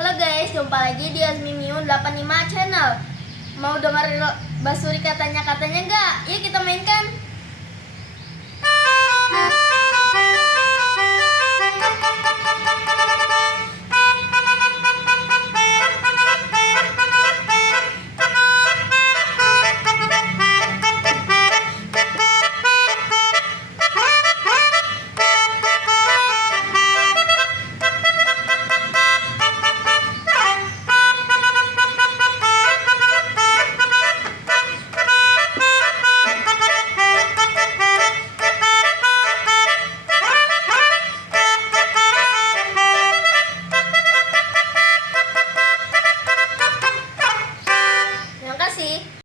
Halo guys, jumpa lagi di Azmi Miun 85 channel. Mau dengerin Basuri katanya nggak? Yuk kita mainkan.